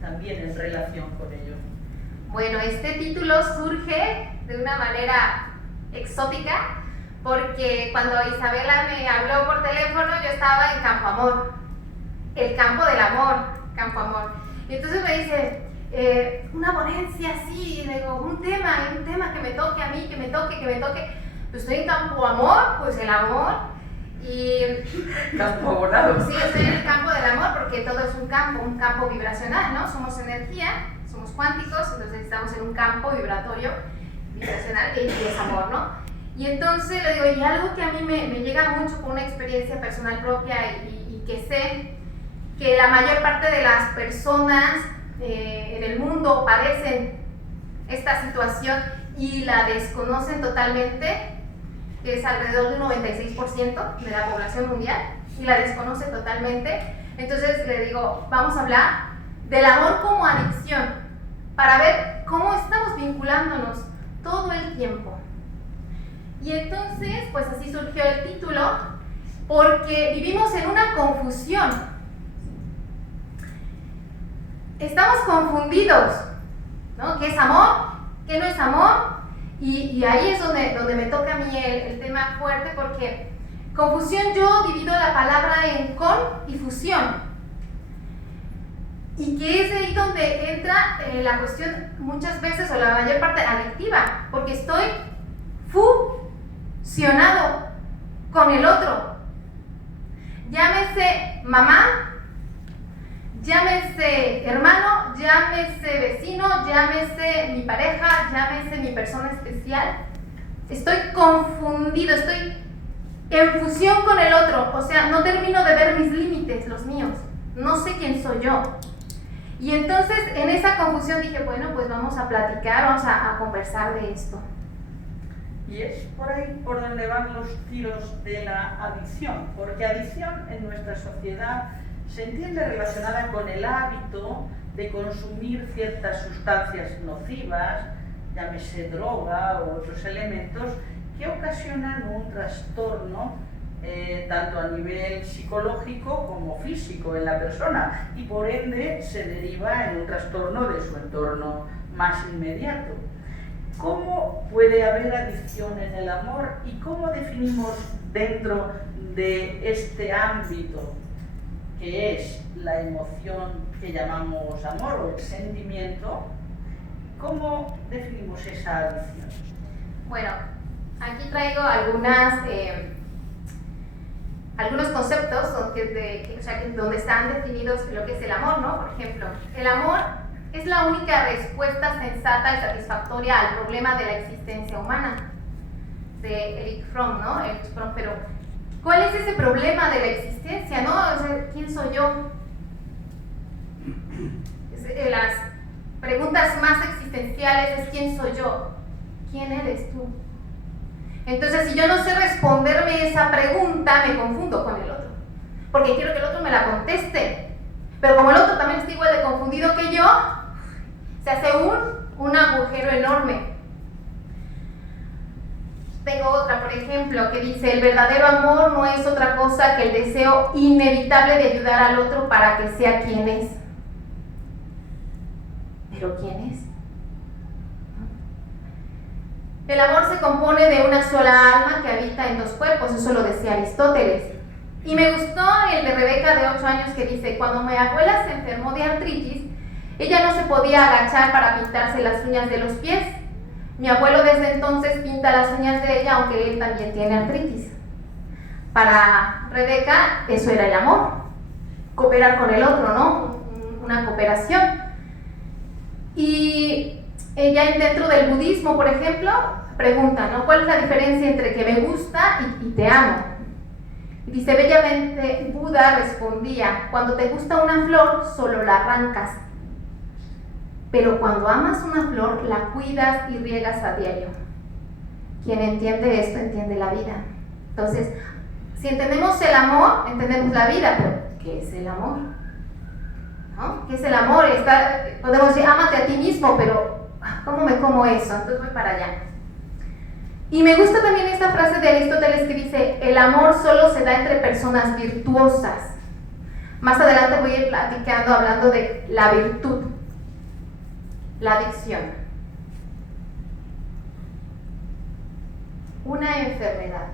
también en relación con ello. Bueno, este título surge de una manera exótica porque cuando Isabela me habló por teléfono yo estaba en Campo Amor, el campo del amor, Campo Amor. Y entonces me dice, una ponencia así, y digo, un tema que me toque a mí, que me toque. Pues estoy en Campo Amor, pues el amor. Y Campo abonado. sí, estoy en el campo del amor porque todo es un campo vibracional, ¿no? Somos energía, somos cuánticos, entonces estamos en un campo vibratorio, vibracional, y es amor, ¿no? Y entonces le digo, y algo que a mí me llega mucho con una experiencia personal propia y que sé que la mayor parte de las personas en el mundo padecen esta situación y la desconocen totalmente, que es alrededor de un 96% de la población mundial, y la desconoce totalmente. Entonces le digo, vamos a hablar del amor como adicción, para ver cómo estamos vinculándonos todo el tiempo. Y entonces, pues así surgió el título, porque vivimos en una confusión. Estamos confundidos, ¿no? ¿Qué es amor? ¿Qué no es amor? Y ahí es donde me toca a mí el tema fuerte, porque confusión, yo divido la palabra en con y fusión. Y que es ahí donde entra la cuestión muchas veces, o la mayor parte, adictiva, porque estoy fusionado con el otro. Llámese mamá, llámese hermano, llámese vecino, llámese mi pareja, llámese mi persona especial. Estoy confundido, estoy en fusión con el otro, o sea, no termino de ver mis límites, los míos, no sé quién soy yo. Y entonces en esa confusión dije, bueno, pues vamos a platicar, vamos a conversar de esto. Y es por ahí por donde van los tiros de la adicción, porque adicción en nuestra sociedad se entiende relacionada con el hábito de consumir ciertas sustancias nocivas, llámese droga u otros elementos, que ocasionan un trastorno tanto a nivel psicológico como físico en la persona, y por ende se deriva en un trastorno de su entorno más inmediato. ¿Cómo puede haber adicción en el amor y cómo definimos dentro de este ámbito que es la emoción que llamamos amor o el sentimiento? ¿Cómo definimos esa adicción? Bueno, aquí traigo algunos conceptos donde están definidos lo que es el amor, ¿no? Por ejemplo, el amor es la única respuesta sensata y satisfactoria al problema de la existencia humana, de Erich Fromm, ¿no? Pero ¿cuál es ese problema de la existencia, no? O sea, ¿quién soy yo? Las preguntas más existenciales es ¿quién soy yo? ¿Quién eres tú? Entonces, si yo no sé responderme esa pregunta, me confundo con el otro, porque quiero que el otro me la conteste. Pero como el otro también está igual de confundido que yo, se hace un agujero enorme. Tengo otra, por ejemplo, que dice: el verdadero amor no es otra cosa que el deseo inevitable de ayudar al otro para que sea quien es. ¿Pero quién es? El amor se compone de una sola alma que habita en dos cuerpos, eso lo decía Aristóteles. Y me gustó el de Rebeca, de 8 años, que dice: cuando mi abuela se enfermó de artritis, ella no se podía agachar para pintarse las uñas de los pies. Mi abuelo desde entonces pinta las uñas de ella, aunque él también tiene artritis. Para Rebeca eso era el amor, cooperar con el otro, ¿no? Una cooperación. Y ella, dentro del budismo, por ejemplo, pregunta, ¿no? ¿Cuál es la diferencia entre que me gusta y te amo? Y dice, bellamente Buda respondía: cuando te gusta una flor, solo la arrancas. Pero cuando amas una flor, la cuidas y riegas a diario. Quien entiende esto, entiende la vida. Entonces, si entendemos el amor, entendemos la vida. Pero, ¿qué es el amor? ¿No? ¿Qué es el amor? Podemos decir, ámate a ti mismo, pero ¿cómo me como eso? Entonces voy para allá. Y me gusta también esta frase de Aristóteles que dice: el amor solo se da entre personas virtuosas. Más adelante voy a ir platicando, hablando de la virtud, la adicción. Una enfermedad.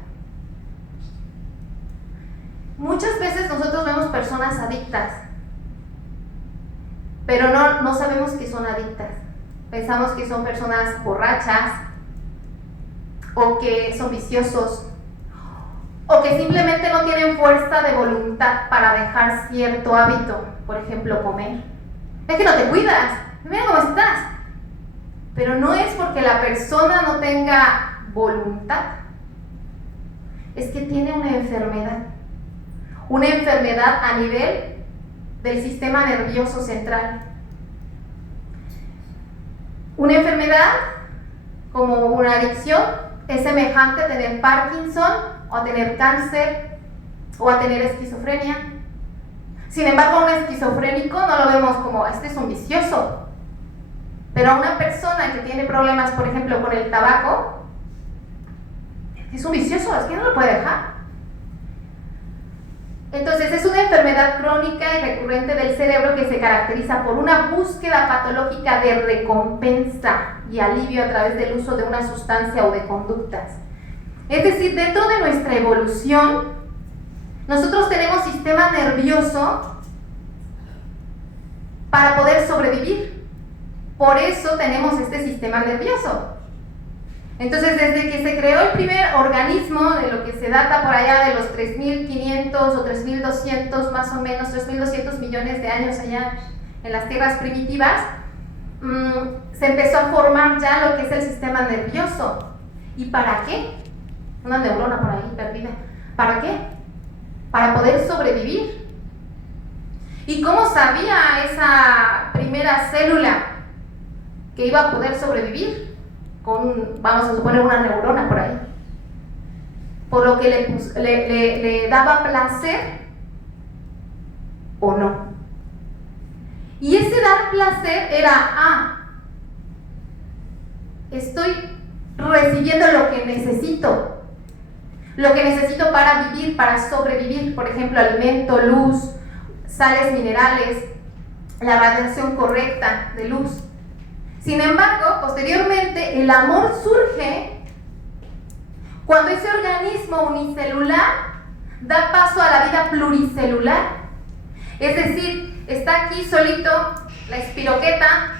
Muchas veces nosotros vemos personas adictas, pero no sabemos que son adictas. Pensamos que son personas borrachas, o que son viciosos, o que simplemente no tienen fuerza de voluntad para dejar cierto hábito, por ejemplo, comer. Es que no te cuidas, mira cómo estás. Pero no es porque la persona no tenga voluntad, es que tiene una enfermedad a nivel del sistema nervioso central. Una enfermedad como una adicción es semejante a tener Parkinson, o a tener cáncer, o a tener esquizofrenia. Sin embargo, un esquizofrénico no lo vemos como, este es un vicioso. Pero a una persona que tiene problemas, por ejemplo, con el tabaco, es un vicioso, es que no lo puede dejar. Entonces, es una enfermedad crónica y recurrente del cerebro que se caracteriza por una búsqueda patológica de recompensa y alivio a través del uso de una sustancia o de conductas. Es decir, dentro de nuestra evolución, nosotros tenemos sistema nervioso para poder sobrevivir. Por eso tenemos este sistema nervioso. Entonces, desde que se creó el primer organismo, de lo que se data por allá de los 3.500 o 3.200, más o menos 3.200 millones de años allá en las tierras primitivas, se empezó a formar ya lo que es el sistema nervioso. ¿Y para qué? Una neurona por ahí perdida. ¿Para qué? Para poder sobrevivir. ¿Y cómo sabía esa primera célula que iba a poder sobrevivir? Con, vamos a suponer, una neurona por ahí. Por lo que le daba placer o no. Y ese dar placer era, estoy recibiendo lo que necesito para vivir, para sobrevivir, por ejemplo, alimento, luz, sales minerales, la radiación correcta de luz. Sin embargo, posteriormente, el amor surge cuando ese organismo unicelular da paso a la vida pluricelular. Es decir, está aquí solito la espiroqueta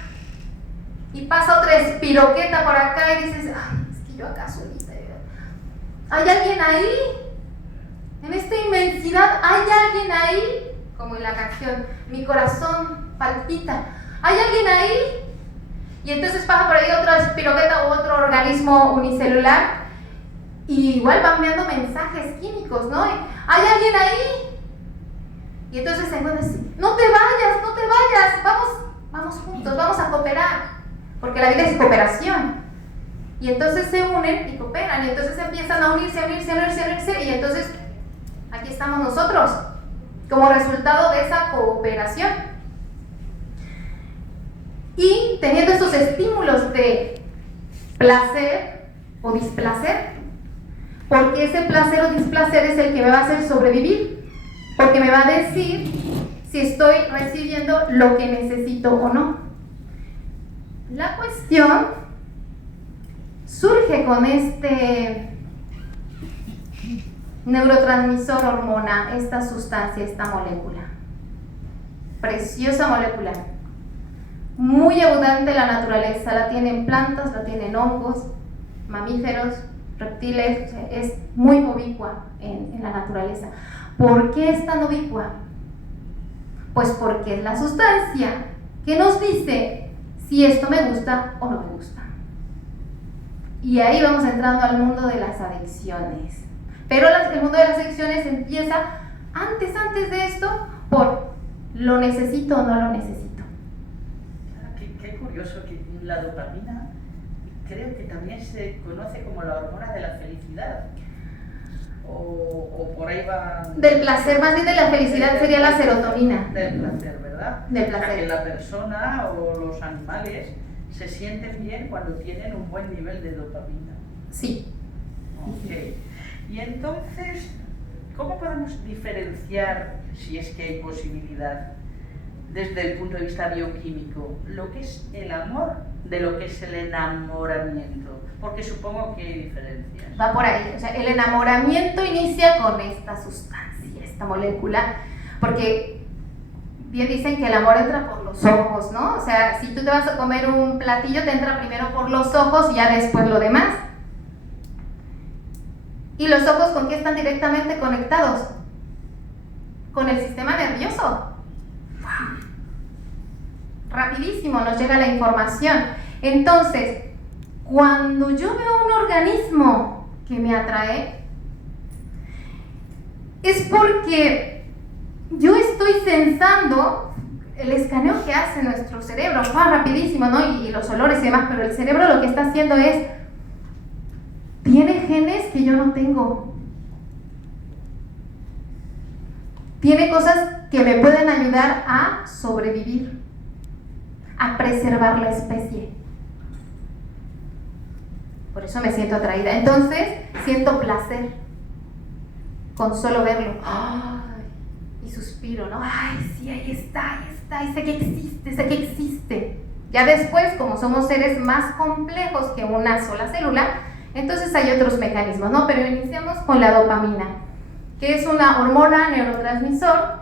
y pasa otra espiroqueta por acá y dices, ay, es que yo acá solita. ¿Hay alguien ahí? En esta inmensidad, ¿hay alguien ahí? Como en la canción, mi corazón palpita. ¿Hay alguien ahí? Y entonces pasa por ahí otra espiroqueta u otro organismo unicelular y igual van enviando mensajes químicos, ¿no? ¿Hay alguien ahí? Y entonces se encuentran así, no te vayas, vamos juntos, vamos a cooperar, porque la vida es cooperación. Y entonces se unen y cooperan, y entonces empiezan a unirse, y entonces aquí estamos nosotros, como resultado de esa cooperación. Y teniendo estos estímulos de placer o displacer, porque ese placer o displacer es el que me va a hacer sobrevivir, porque me va a decir si estoy recibiendo lo que necesito o no. La cuestión surge con este neurotransmisor hormona, esta sustancia, esta molécula, preciosa molécula, muy abundante en la naturaleza, la tienen plantas, la tienen hongos, mamíferos, reptiles, es muy ubicua en la naturaleza. ¿Por qué es tan ubicua? Pues porque es la sustancia que nos dice si esto me gusta o no me gusta. Y ahí vamos entrando al mundo de las adicciones. Pero el mundo de las adicciones empieza antes de esto por lo necesito o no lo necesito. Qué curioso que la dopamina creo que también se conoce como la hormona de la felicidad. O por ahí va... Del placer, más bien de la felicidad sería la serotonina. Del placer, ¿verdad? Del placer. O sea, que la persona o los animales se sienten bien cuando tienen un buen nivel de dopamina. Sí. Ok. Y entonces, ¿Cómo podemos diferenciar, si es que hay posibilidad, desde el punto de vista bioquímico, lo que es el amor de lo que es el enamoramiento? Porque supongo que hay diferencias. Va por ahí, o sea, el enamoramiento inicia con esta sustancia, esta molécula, porque bien dicen que el amor entra por los ojos, ¿no? O sea, si tú te vas a comer un platillo, te entra primero por los ojos y ya después lo demás. ¿Y los ojos con qué están directamente conectados? Con el sistema nervioso. Rapidísimo nos llega la información. Entonces, cuando yo veo un organismo que me atrae, es porque yo estoy sensando el escaneo que hace nuestro cerebro, rapidísimo, ¿no? Y los olores y demás, pero el cerebro lo que está haciendo es, tiene genes que yo no tengo. Tiene cosas que me pueden ayudar a sobrevivir, a preservar la especie. Por eso me siento atraída. Entonces, siento placer con solo verlo. ¡Ay! Y suspiro, ¿no? ¡Ay, sí, ahí está! Y sé que existe. Ya después, como somos seres más complejos que una sola célula, entonces hay otros mecanismos, ¿no? Pero iniciamos con la dopamina, que es una hormona neurotransmisor,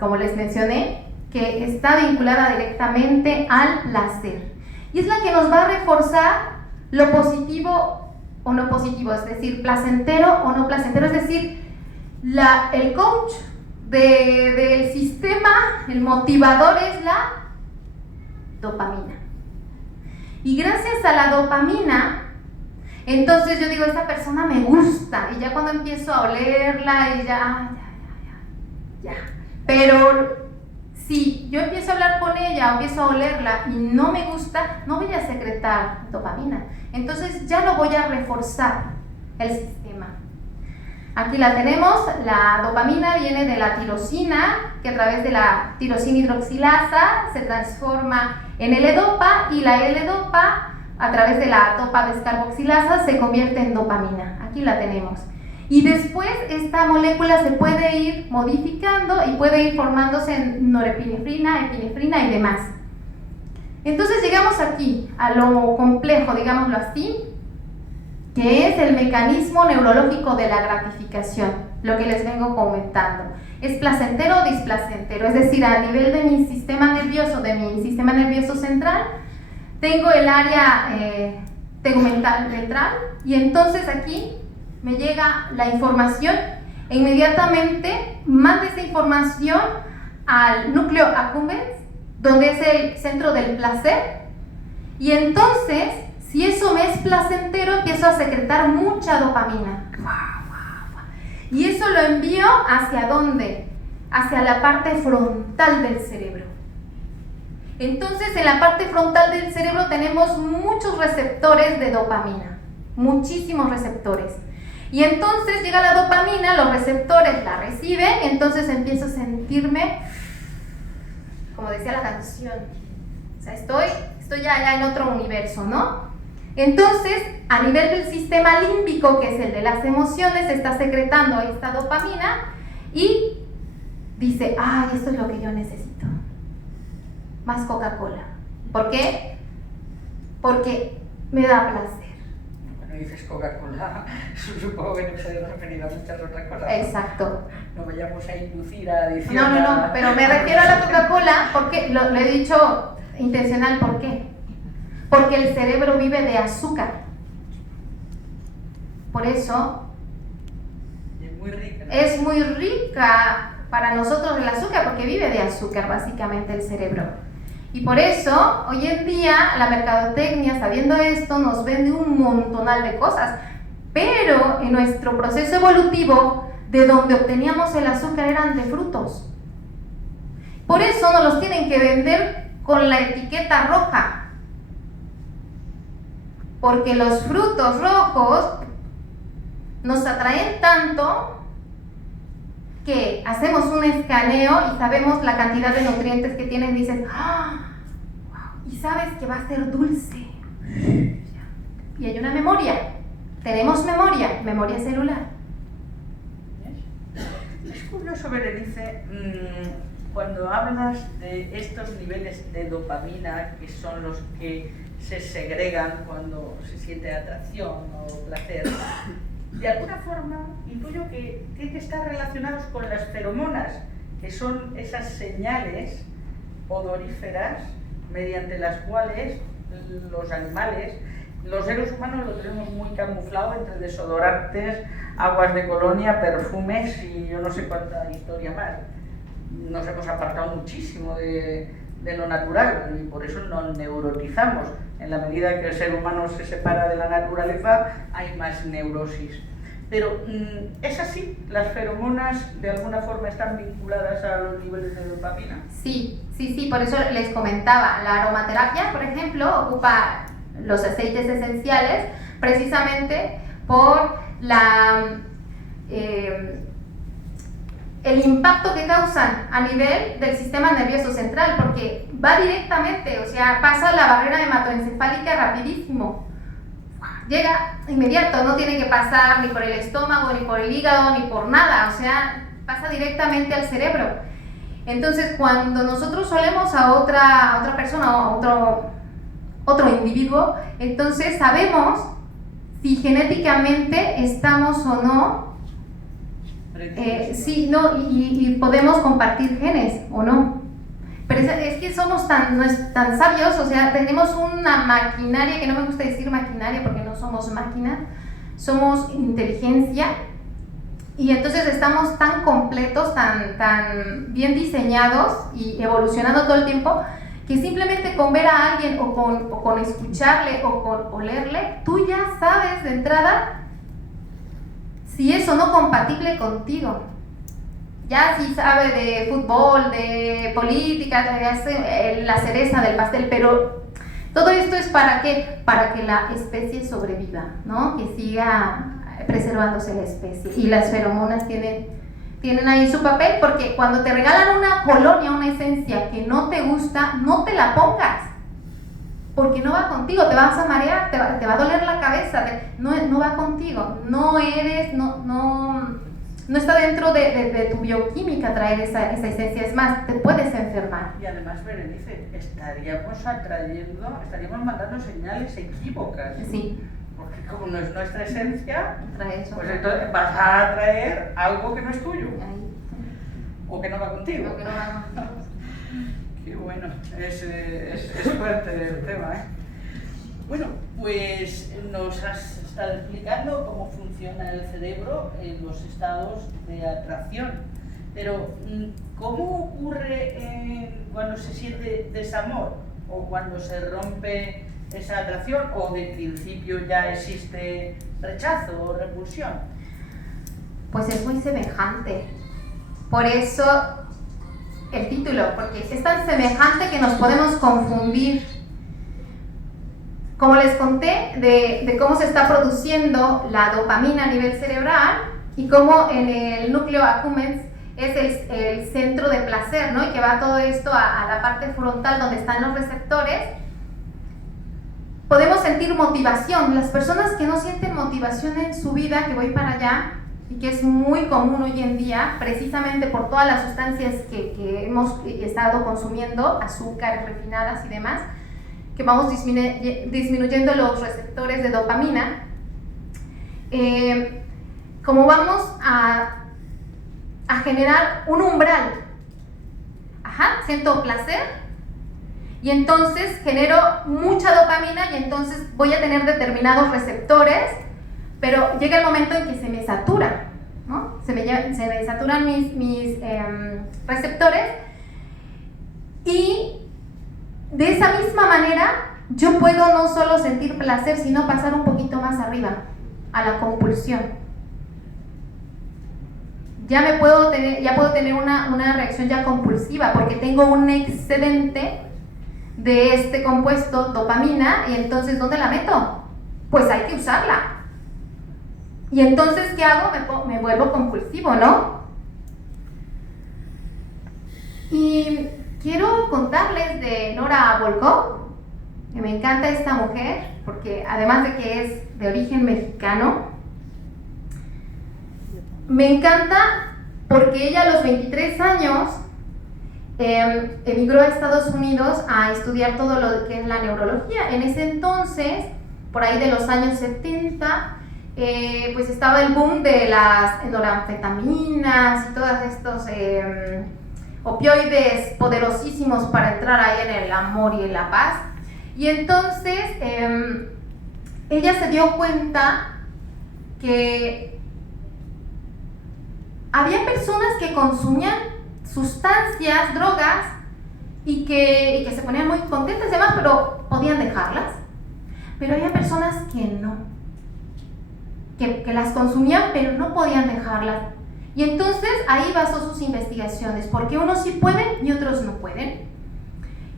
como les mencioné, que está vinculada directamente al placer. Y es la que nos va a reforzar lo positivo o no positivo, es decir, placentero o no placentero, es decir, el coach del sistema, el motivador es la dopamina. Y gracias a la dopamina, entonces yo digo, esta persona me gusta, y ya cuando empiezo a olerla, y ya. Pero si yo empiezo a hablar con ella, o empiezo a olerla, y no me gusta, no voy a secretar dopamina. Entonces ya no voy a reforzar el sistema. Aquí la tenemos, la dopamina viene de la tirosina, que a través de la tirosina hidroxilasa se transforma en L-dopa, y la L-dopa a través de la dopa descarboxilasa se convierte en dopamina. Aquí la tenemos. Y después esta molécula se puede ir modificando y puede ir formándose en norepinefrina, epinefrina y demás. Entonces llegamos aquí a lo complejo, digámoslo así, que es el mecanismo neurológico de la gratificación, lo que les vengo comentando. ¿Es placentero o displacentero? Es decir, a nivel de mi sistema nervioso central, tengo el área tegumental ventral, y entonces aquí me llega la información e inmediatamente manda esa información al núcleo accumbens, donde es el centro del placer, y entonces si eso me es placentero, empiezo a secretar mucha dopamina, y eso lo envío ¿hacia dónde? Hacia la parte frontal del cerebro. Entonces en la parte frontal del cerebro tenemos muchos receptores de dopamina, muchísimos receptores. Y entonces llega la dopamina, los receptores la reciben, entonces empiezo a sentirme, como decía la canción, o sea, estoy allá en otro universo, ¿no? Entonces, a nivel del sistema límbico, que es el de las emociones, se está secretando esta dopamina y dice, ay, esto es lo que yo necesito. Más Coca-Cola. ¿Por qué? Porque me da placer. Cuando dices Coca-Cola, supongo que no se ha referido a muchas otras cosas. Exacto. No vayamos a inducir a adicción. No, pero me refiero a la Coca-Cola porque lo he dicho intencional. ¿Por qué? Porque el cerebro vive de azúcar. Por eso es muy rica, ¿no? Es muy rica para nosotros el azúcar, porque vive de azúcar básicamente el cerebro. Y por eso hoy en día la mercadotecnia, sabiendo esto, nos vende un montonal de cosas, pero en nuestro proceso evolutivo, de donde obteníamos el azúcar eran de frutos. Por eso nos los tienen que vender con la etiqueta roja, porque los frutos rojos nos atraen tanto que hacemos un escaneo y sabemos la cantidad de nutrientes que tienen, y dices, ¡ah! Wow. Y sabes que va a ser dulce. Y hay una memoria. Tenemos memoria celular. curioso, Berenice, cuando hablas de estos niveles de dopamina, que son los que se segregan cuando se siente atracción o placer, de alguna forma intuyo que tienen que estar relacionados con las feromonas, que son esas señales odoríferas mediante las cuales los animales, los seres humanos lo tenemos muy camuflado entre desodorantes, aguas de colonia, perfumes y yo no sé cuánta historia más. Nos hemos apartado muchísimo de lo natural y por eso nos neurotizamos. En la medida que el ser humano se separa de la naturaleza, hay más neurosis. Pero ¿es así? ¿Las feromonas de alguna forma están vinculadas a los niveles de dopamina? Sí, por eso les comentaba. La aromaterapia, por ejemplo, ocupa los aceites esenciales precisamente por el impacto que causan a nivel del sistema nervioso central, porque va directamente, o sea, pasa la barrera hematoencefálica rapidísimo. Llega inmediato, no tiene que pasar ni por el estómago, ni por el hígado, ni por nada, o sea, pasa directamente al cerebro. Entonces, cuando nosotros solemos a otra persona, a otro individuo, entonces sabemos si genéticamente estamos o no, y podemos compartir genes o no. Pero es que somos tan sabios, o sea, tenemos una maquinaria, que no me gusta decir maquinaria porque no somos máquinas, somos inteligencia, y entonces estamos tan completos, tan bien diseñados y evolucionando todo el tiempo, que simplemente con ver a alguien o con escucharle o con olerle, tú ya sabes de entrada si es o no compatible contigo. Ya si sabe de fútbol, de política, la cereza del pastel, pero todo esto es ¿para qué? Para que la especie sobreviva, ¿no? Que siga preservándose la especie. Y las feromonas tienen ahí su papel, porque cuando te regalan una colonia, una esencia que no te gusta, no te la pongas, porque no va contigo, te vas a marear, te va a doler la cabeza, no va contigo, no está dentro de tu bioquímica traer esa esencia, es más, te puedes enfermar. Y además, Berenice, estaríamos mandando señales equívocas. Sí. Porque como no es nuestra esencia, pues entonces vas a atraer algo que no es tuyo. Ahí. O que no va contigo. O que no va contigo. Qué bueno, es fuerte el tema, ¿eh? Bueno, pues nos has estado explicando cómo funciona el cerebro en los estados de atracción, pero ¿cómo ocurre cuando se siente desamor o cuando se rompe esa atracción o de principio ya existe rechazo o repulsión? Pues es muy semejante, por eso el título, porque es tan semejante que nos podemos confundir. Como les conté de cómo se está produciendo la dopamina a nivel cerebral y cómo en el núcleo accumbens es el centro de placer, ¿no? Y que va todo esto a la parte frontal donde están los receptores, podemos sentir motivación. Las personas que no sienten motivación en su vida, que voy para allá, y que es muy común hoy en día, precisamente por todas las sustancias que hemos estado consumiendo, azúcares refinadas y demás, que vamos disminuyendo los receptores de dopamina, como vamos a generar un umbral. Siento placer y entonces genero mucha dopamina y entonces voy a tener determinados receptores, pero llega el momento en que se me satura, ¿no? Se me saturan mis receptores, y de esa misma manera yo puedo no solo sentir placer, sino pasar un poquito más arriba, a la compulsión. Ya puedo tener una reacción ya compulsiva, porque tengo un excedente de este compuesto, dopamina, y entonces ¿dónde la meto? Pues hay que usarla. Y entonces, ¿qué hago? Me vuelvo compulsivo, ¿no? Y quiero contarles de Nora Volkow, que me encanta esta mujer, porque además de que es de origen mexicano, me encanta porque ella a los 23 años emigró a Estados Unidos a estudiar todo lo que es la neurología. En ese entonces, por ahí de los años 70, pues estaba el boom de las endorfetaminas y todos estos opioides poderosísimos para entrar ahí en el amor y en la paz. Y entonces ella se dio cuenta que había personas que consumían sustancias, drogas, y que se ponían muy contentas y demás, pero podían dejarlas. Pero había personas que no, que las consumían pero no podían dejarlas. Y entonces ahí basó sus investigaciones, porque unos sí pueden y otros no pueden.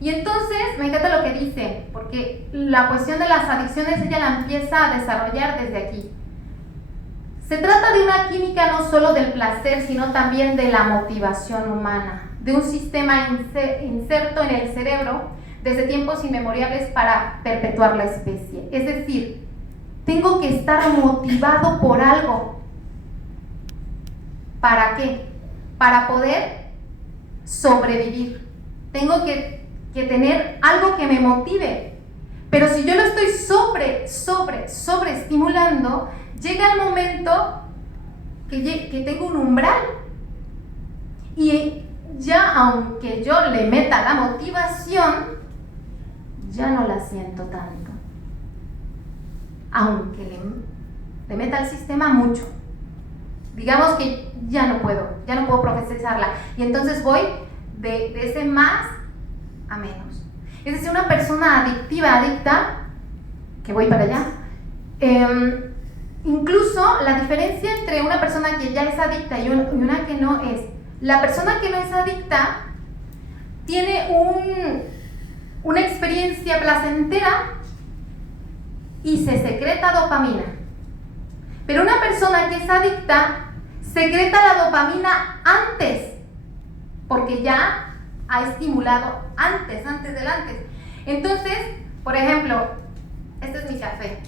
Y entonces me encanta lo que dice, porque la cuestión de las adicciones ella la empieza a desarrollar desde aquí. Se trata de una química no solo del placer, sino también de la motivación humana, de un sistema inserto en el cerebro desde tiempos inmemoriales para perpetuar la especie. Es decir, tengo que estar motivado por algo. ¿Para qué? Para poder sobrevivir. Tengo que tener algo que me motive. Pero si yo lo estoy sobreestimulando, llega el momento que tengo un umbral. Y ya aunque yo le meta la motivación, ya no la siento tanto. Aunque le meta al sistema mucho. Digamos que ya no puedo procesarla. Y entonces voy de ese más a menos. Es decir, una persona adicta, que voy para allá, incluso la diferencia entre una persona que ya es adicta y una que no es, la persona que no es adicta tiene una experiencia placentera y se secreta dopamina. Pero una persona que es adicta secreta la dopamina antes, porque ya ha estimulado antes del antes. Entonces, por ejemplo, este es mi café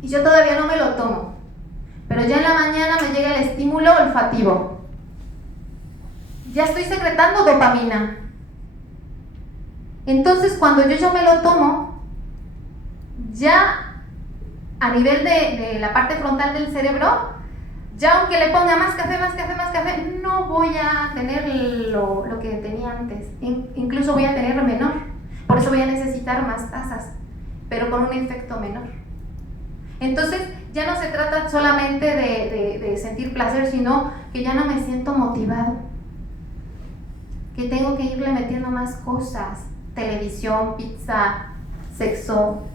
y yo todavía no me lo tomo, pero ya en la mañana me llega el estímulo olfativo. Ya estoy secretando dopamina. Entonces, cuando yo ya me lo tomo, ya a nivel de la parte frontal del cerebro, ya aunque le ponga más café, no voy a tener lo que tenía antes. Incluso voy a tener menor. Por eso voy a necesitar más tazas, pero con un efecto menor. Entonces, ya no se trata solamente de sentir placer, sino que ya no me siento motivado. Que tengo que irle metiendo más cosas. Televisión, pizza, sexo.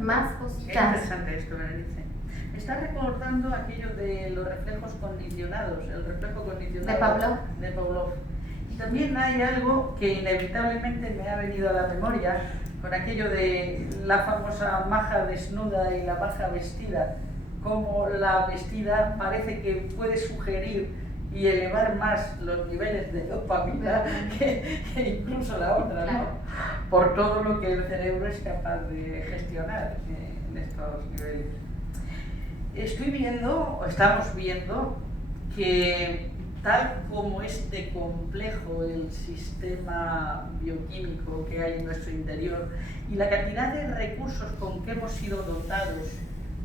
Más cositas. Qué interesante esto, Berenice. Me está recordando aquello de los reflejos condicionados, el reflejo condicionado de Pavlov. Y también hay algo que inevitablemente me ha venido a la memoria con aquello de la famosa maja desnuda y la maja vestida, como la vestida parece que puede sugerir y elevar más los niveles de dopamina que incluso la otra, ¿no? Por todo lo que el cerebro es capaz de gestionar en estos niveles. Estamos viendo que tal como es de complejo el sistema bioquímico que hay en nuestro interior y la cantidad de recursos con que hemos sido dotados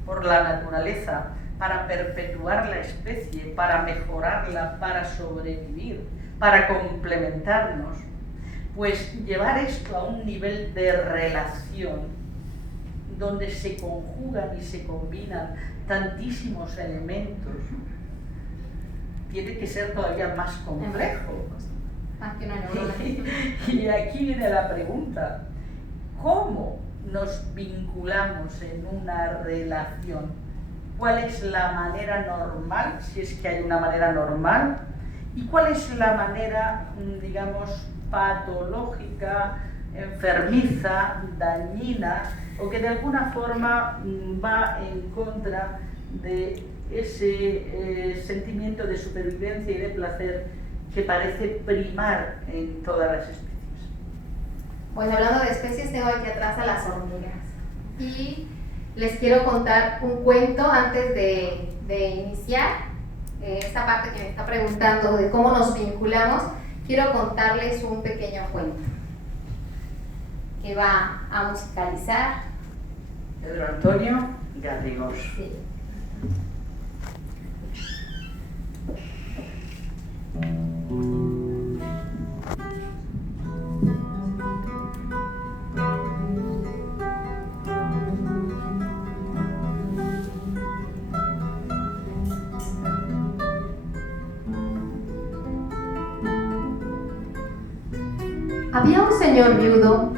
por la naturaleza para perpetuar la especie, para mejorarla, para sobrevivir, para complementarnos, pues llevar esto a un nivel de relación donde se conjugan y se combinan tantísimos elementos, tiene que ser todavía más complejo. Y aquí viene la pregunta: ¿cómo nos vinculamos en una relación? ¿Cuál es la manera normal, si es que hay una manera normal? ¿Y cuál es la manera, digamos, patológica, enfermiza, dañina, o que de alguna forma va en contra de ese sentimiento de supervivencia y de placer que parece primar en todas las especies? Bueno, hablando de especies, tengo aquí atrás a las hormigas. Y les quiero contar un cuento antes de iniciar. esta parte que me está preguntando de cómo nos vinculamos, quiero contarles un pequeño cuento que va a musicalizar Pedro Antonio Garrigós. Sí. Había un señor viudo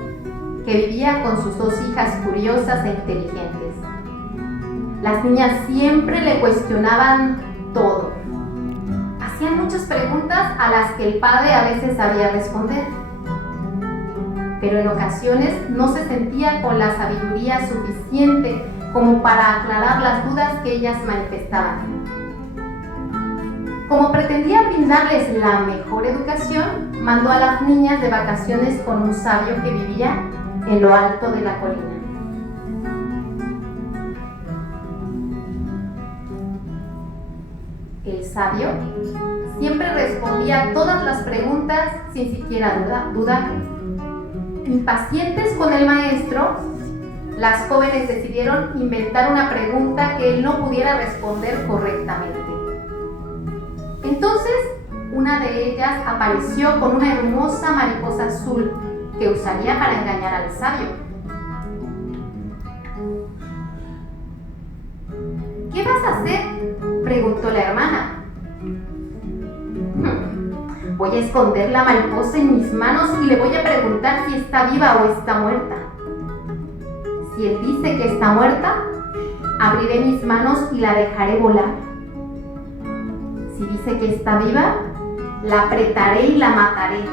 que vivía con sus dos hijas curiosas e inteligentes. Las niñas siempre le cuestionaban todo. Hacían muchas preguntas a las que el padre a veces sabía responder, pero en ocasiones no se sentía con la sabiduría suficiente como para aclarar las dudas que ellas manifestaban. Como pretendía brindarles la mejor educación, mandó a las niñas de vacaciones con un sabio que vivía en lo alto de la colina. El sabio siempre respondía a todas las preguntas sin siquiera dudar. Impacientes con el maestro, las jóvenes decidieron inventar una pregunta que él no pudiera responder correctamente. Entonces, una de ellas apareció con una hermosa mariposa azul que usaría para engañar al sabio. ¿Qué vas a hacer?, preguntó la hermana. Voy a esconder la mariposa en mis manos y le voy a preguntar si está viva o está muerta. Si él dice que está muerta, abriré mis manos y la dejaré volar. Si dice que está viva, la apretaré y la mataré.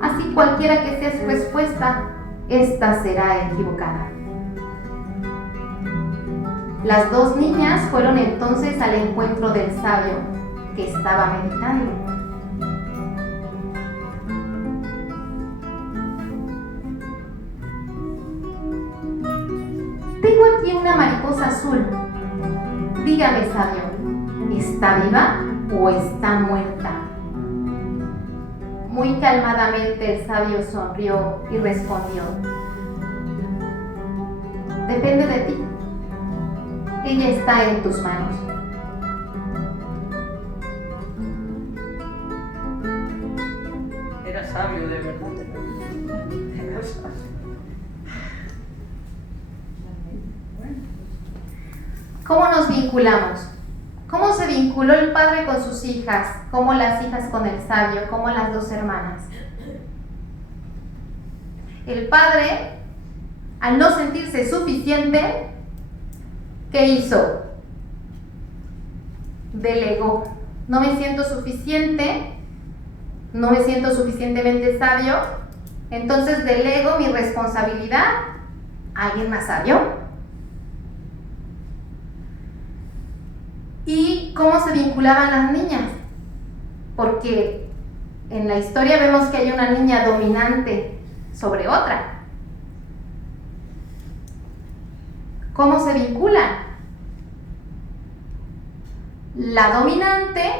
Así cualquiera que sea su respuesta, esta será equivocada. Las dos niñas fueron entonces al encuentro del sabio, que estaba meditando. Tengo aquí una mariposa azul. Dígame, sabio, ¿está viva o está muerta? Muy calmadamente el sabio sonrió y respondió: depende de ti. Ella está en tus manos. Era sabio, de verdad. Era sabio. ¿Cómo nos vinculamos? ¿Cómo se vinculó el padre con sus hijas? ¿Cómo las hijas con el sabio? ¿Cómo las dos hermanas? El padre, al no sentirse suficiente, ¿qué hizo? Delegó. No me siento suficiente, no me siento suficientemente sabio, entonces delego mi responsabilidad a alguien más sabio. ¿Y cómo se vinculaban las niñas? Porque en la historia vemos que hay una niña dominante sobre otra. ¿Cómo se vinculan? La dominante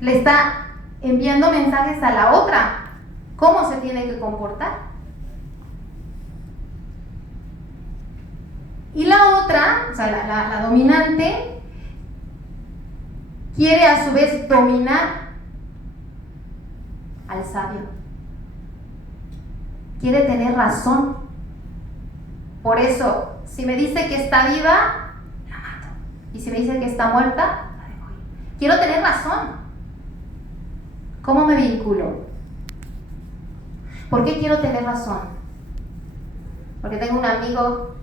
le está enviando mensajes a la otra. ¿Cómo se tiene que comportar? Y la otra, o sea, la dominante, quiere a su vez dominar al sabio. Quiere tener razón. Por eso, si me dice que está viva, la mato. Y si me dice que está muerta, la dejo ir. Quiero tener razón. ¿Cómo me vinculo? ¿Por qué quiero tener razón? Porque tengo un amigo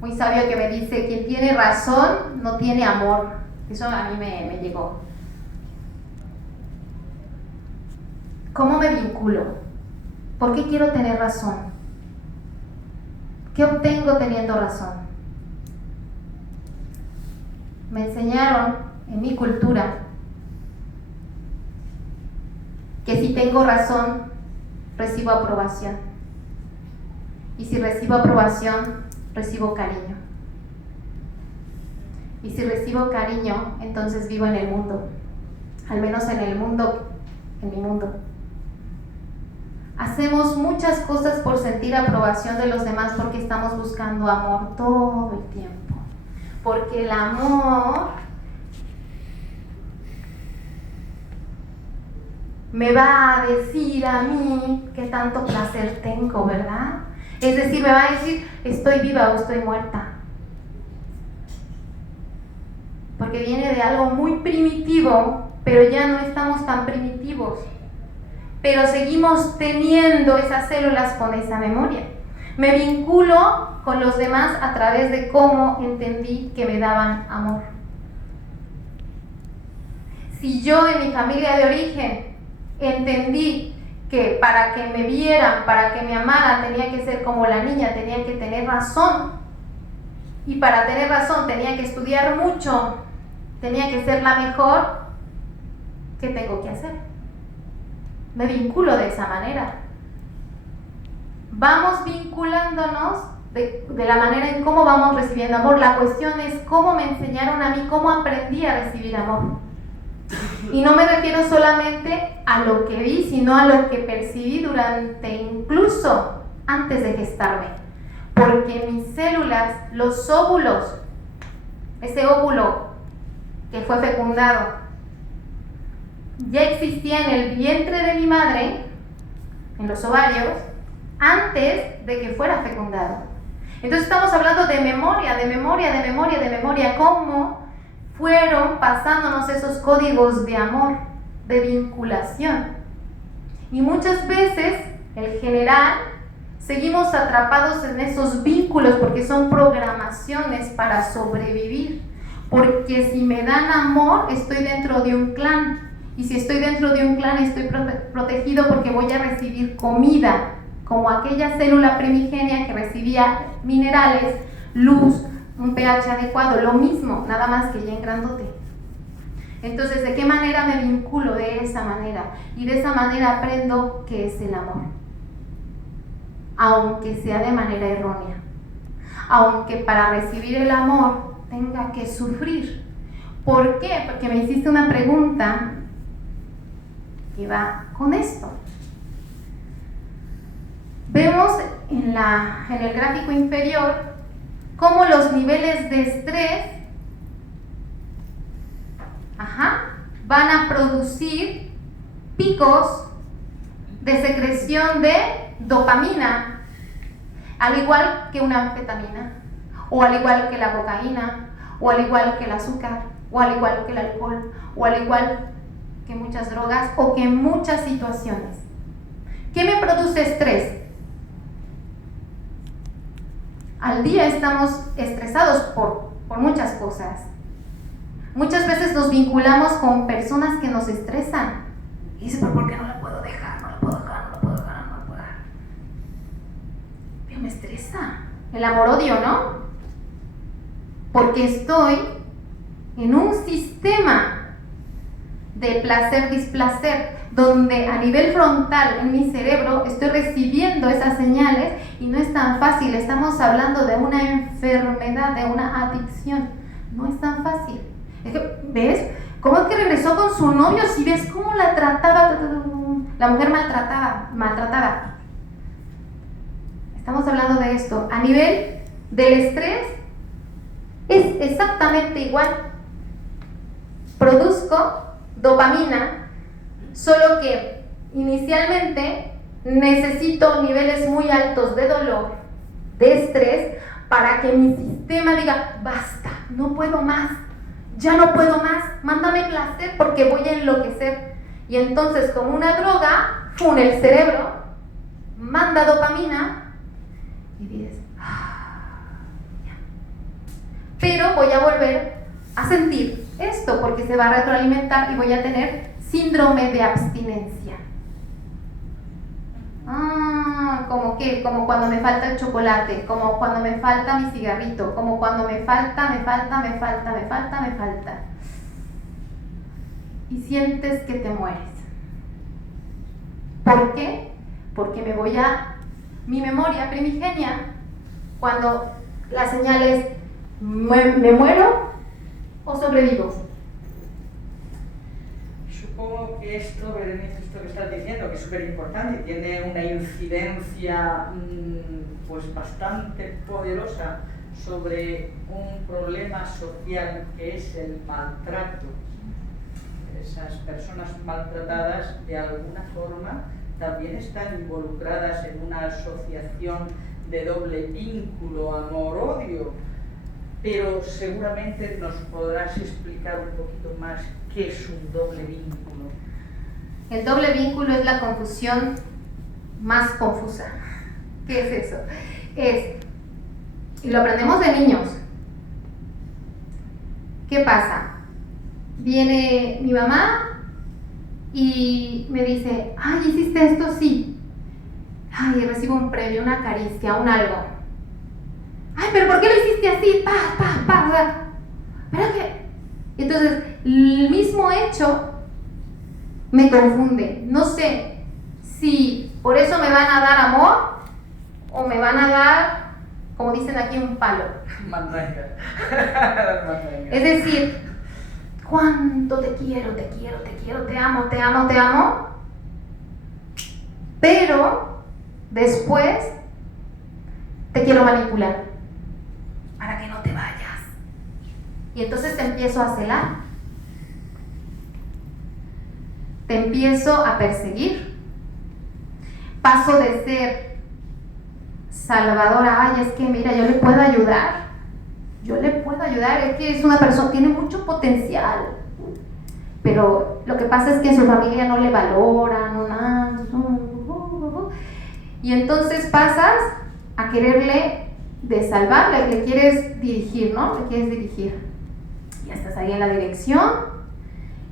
muy sabio que me dice: quien tiene razón no tiene amor. Eso a mí me llegó. ¿Cómo me vinculo? ¿Por qué quiero tener razón? ¿Qué obtengo teniendo razón? Me enseñaron en mi cultura que si tengo razón, recibo aprobación. Y si recibo aprobación, recibo cariño. Y si recibo cariño, entonces vivo en el mundo. Al menos en el mundo, en mi mundo. Hacemos muchas cosas por sentir aprobación de los demás porque estamos buscando amor todo el tiempo. Porque el amor me va a decir a mí qué tanto placer tengo, ¿verdad? Es decir, me va a decir, estoy viva o estoy muerta. Porque viene de algo muy primitivo, pero ya no estamos tan primitivos. Pero seguimos teniendo esas células con esa memoria. Me vinculo con los demás a través de cómo entendí que me daban amor. Si yo en mi familia de origen entendí que para que me vieran, para que me amaran, tenía que ser como la niña, tenía que tener razón, y para tener razón tenía que estudiar mucho, tenía que ser la mejor, ¿qué tengo que hacer? Me vinculo de esa manera. Vamos vinculándonos de la manera en cómo vamos recibiendo amor. La cuestión es cómo me enseñaron a mí, cómo aprendí a recibir amor. Y no me refiero solamente a lo que vi, sino a lo que percibí durante, incluso antes de gestarme. Porque mis células, los óvulos, ese óvulo que fue fecundado, ya existía en el vientre de mi madre, en los ovarios, antes de que fuera fecundado. Entonces estamos hablando de memoria, de memoria, de memoria, de memoria, cómo fueron pasándonos esos códigos de amor, de vinculación. Y muchas veces, en general, seguimos atrapados en esos vínculos porque son programaciones para sobrevivir. Porque si me dan amor, estoy dentro de un clan. Y si estoy dentro de un clan, estoy protegido porque voy a recibir comida, como aquella célula primigenia que recibía minerales, luz, un pH adecuado, lo mismo, nada más que ya en grandote. Entonces, ¿de qué manera me vinculo? De esa manera. Y de esa manera aprendo qué es el amor. Aunque sea de manera errónea. Aunque para recibir el amor tenga que sufrir. ¿Por qué? Porque me hiciste una pregunta que va con esto. Vemos en el gráfico inferior cómo los niveles de estrés van a producir picos de secreción de dopamina, al igual que una anfetamina, o al igual que la cocaína, o al igual que el azúcar, o al igual que el alcohol, o al igual que muchas drogas, o que muchas situaciones. ¿Qué me produce estrés? Al día estamos estresados por muchas cosas. Muchas veces nos vinculamos con personas que nos estresan. Y dices, ¿pero por qué no la puedo dejar? No la puedo dejar, no la puedo dejar, no la puedo dejar. Pero me estresa. El amor-odio, ¿no? Porque estoy en un sistema de placer-displacer, donde a nivel frontal en mi cerebro estoy recibiendo esas señales y no es tan fácil. Estamos hablando de una enfermedad, de una adicción. No es tan fácil. Es que, ¿ves? ¿Cómo es que regresó con su novio? Si ves cómo la trataba, la mujer maltratada. Estamos hablando de esto. A nivel del estrés es exactamente igual. Produzco dopamina, solo que inicialmente necesito niveles muy altos de dolor, de estrés, para que mi sistema diga, basta, no puedo más, ya no puedo más, mándame placer porque voy a enloquecer. Y entonces, como una droga, el cerebro manda dopamina y dices, ya. Pero voy a volver a sentir esto porque se va a retroalimentar y voy a tener síndrome de abstinencia. Como cuando me falta el chocolate, como cuando me falta mi cigarrito, como cuando me falta. Y sientes que te mueres. ¿Por qué? Porque mi memoria primigenia, cuando la señal es me muero, o sobrevivo? Supongo que esto, Berenice, esto que estás diciendo, que es súper importante y tiene una incidencia pues bastante poderosa sobre un problema social que es el maltrato. Esas personas maltratadas de alguna forma también están involucradas en una asociación de doble vínculo, amor-odio, pero seguramente nos podrás explicar un poquito más qué es un doble vínculo. El doble vínculo es la confusión más confusa. ¿Qué es eso? Y lo aprendemos de niños. ¿Qué pasa? Viene mi mamá y me dice, ay, ¿hiciste esto? Sí. Ay, recibo un premio, una caricia, un algo. Ay, pero ¿por qué lo hiciste así? O sea, ¿pero qué? Entonces, el mismo hecho me confunde. No sé si por eso me van a dar amor o me van a dar, como dicen aquí, un palo. Mandanga. Es decir, cuánto te quiero, te amo. Pero después te quiero manipular para que no te vayas. Y entonces te empiezo a celar. Te empiezo a perseguir. Paso de ser salvadora, ay, es que mira, yo le puedo ayudar, es que es una persona, tiene mucho potencial, pero lo que pasa es que su familia no le valora, y entonces pasas a quererle de salvar, le quieres dirigir, ¿no? Le quieres dirigir. Ya estás ahí en la dirección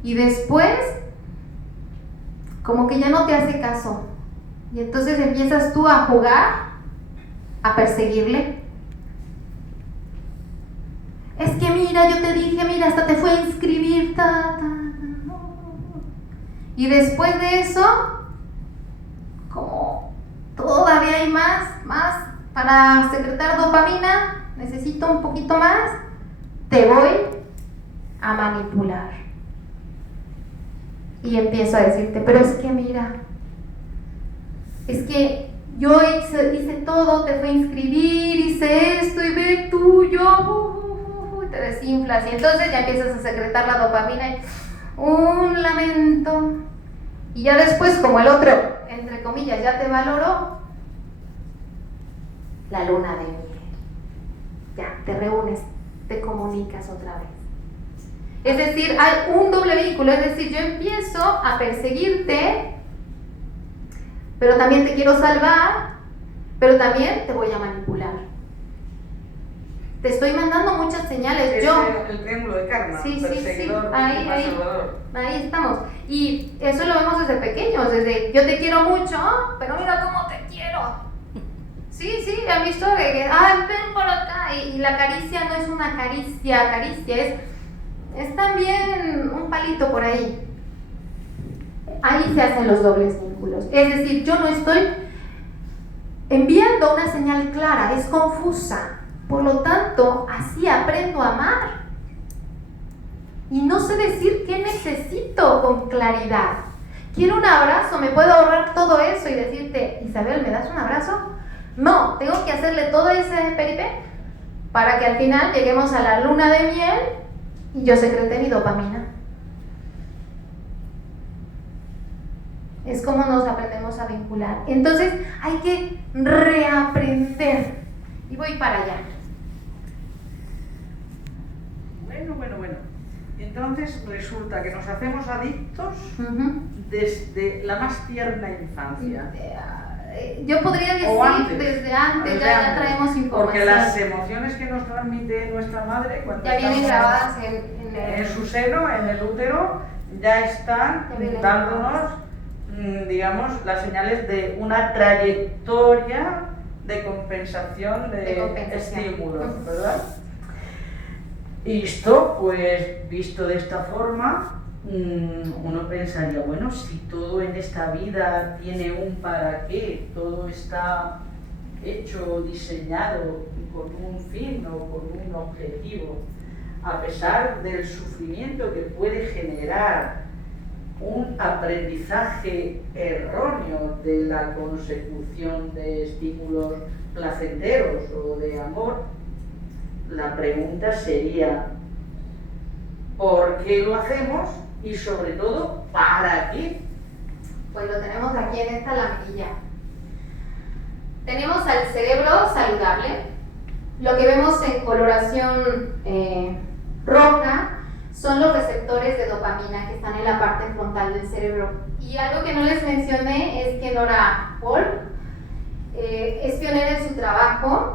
y después como que ya no te hace caso y entonces empiezas tú a jugar, a perseguirle. Es que mira, yo te dije, mira, hasta te fue a inscribir, y después de eso, como todavía hay más para secretar dopamina, necesito un poquito más, te voy a manipular. Y empiezo a decirte, pero es que mira, es que yo hice todo, te fui a inscribir, hice esto y ve tú, yo, te desinflas. Y entonces ya empiezas a secretar la dopamina y un lamento. Y ya después, como el otro, entre comillas, ya te valoró, la luna de miel. Ya, te reúnes, te comunicas otra vez. Es decir, hay un doble vínculo, es decir, yo empiezo a perseguirte, pero también te quiero salvar, pero también te voy a manipular. Te estoy mandando muchas señales. Es yo el triángulo de karma, sí, perseguidor, ahí estamos. Y eso lo vemos desde pequeños, desde yo te quiero mucho, pero mira cómo te quiero. Sí, han visto que ay, ven por acá, y la caricia no es una caricia, es también un palito por ahí. Ahí se hacen los dobles vínculos. Es decir, yo no estoy enviando una señal clara, es confusa. Por lo tanto, así aprendo a amar. Y no sé decir qué necesito con claridad. Quiero un abrazo, me puedo ahorrar todo eso y decirte, Isabel, ¿me das un abrazo? No, tengo que hacerle todo ese peripé para que al final lleguemos a la luna de miel y yo secreté mi dopamina. Es como nos aprendemos a vincular. Entonces hay que reaprender. Y voy para allá. Bueno. Entonces resulta que nos hacemos adictos desde la más tierna infancia. Yo podría decir desde antes, ya traemos información. Porque las emociones que nos transmite nuestra madre cuando ya vienen grabadas en su seno, en el útero, ya están dándonos, digamos, las señales de una trayectoria de compensación de estímulos, ¿verdad? Y esto, pues, visto de esta forma, uno pensaría, bueno, si todo en esta vida tiene un para qué, todo está hecho, diseñado con un fin o con un objetivo, a pesar del sufrimiento que puede generar un aprendizaje erróneo de la consecución de estímulos placenteros o de amor, la pregunta sería ¿por qué lo hacemos? Y sobre todo, ¿para qué? Pues lo tenemos aquí en esta laminilla. Tenemos al cerebro saludable. Lo que vemos en coloración roja son los receptores de dopamina que están en la parte frontal del cerebro. Y algo que no les mencioné es que Nora Wolf es pionera en su trabajo